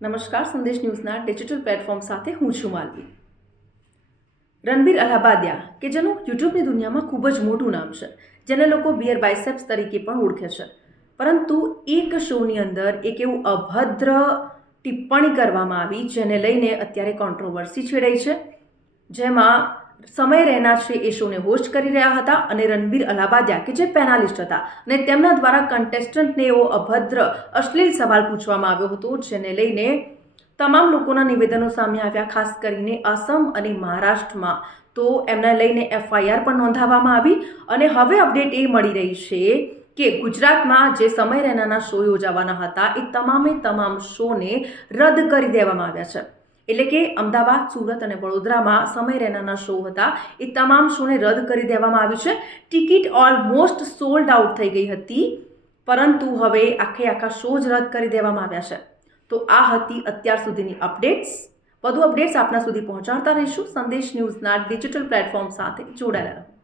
નમસ્કાર, સંદેશ ન્યૂઝના digital platform સાથે હું છું માલવી. રણબીર અલ્હાબાદિયા કે જેનું યુટ્યુબની દુનિયામાં ખૂબ જ મોટું નામ છે, જેને લોકો બિયર બાયસેપ્સ તરીકે પણ ઓળખે છે, પરંતુ એક શોની અંદર એક એવું અભદ્ર ટિપ્પણી કરવામાં આવી જેને લઈને અત્યારે કોન્ટ્રોવર્સી છેડાઈ છે. જેમાં સમય રૈના છે એ શોને હોસ્ટ કરી રહ્યા હતા અને રણબીર અલ્હાબાદિયા કે જે પેનાલિસ્ટ હતા અને તેમના દ્વારા કન્ટેસ્ટન્ટને એવો અભદ્ર અશ્લીલ સવાલ પૂછવામાં આવ્યો હતો જેને લઈને તમામ લોકોના નિવેદનો સામે આવ્યા. ખાસ કરીને આસામ અને મહારાષ્ટ્રમાં તો એમને લઈને FIR પણ નોંધાવવામાં આવી અને હવે અપડેટ એ મળી રહી છે કે ગુજરાતમાં જે સમય રૈનાના શો યોજાવાના હતા એ તમામ શોને રદ કરી દેવામાં આવ્યા છે. એટલે કે અમદાવાદ, સુરત અને વડોદરામાં સમય રૈનાના શો હતા એ તમામ શોને રદ કરી દેવામાં આવી છે. ટિકિટ ઓલમોસ્ટ સોલ્ડ આઉટ થઈ ગઈ હતી, પરંતુ હવે આખા શો જ રદ કરી દેવામાં આવ્યા છે. તો આ હતી અત્યાર સુધીની અપડેટ્સ. વધુ અપડેટ્સ આપના સુધી પહોંચાડતા રહીશું. સંદેશ ન્યૂઝના ડિજિટલ પ્લેટફોર્મ સાથે જોડાયેલા રહો.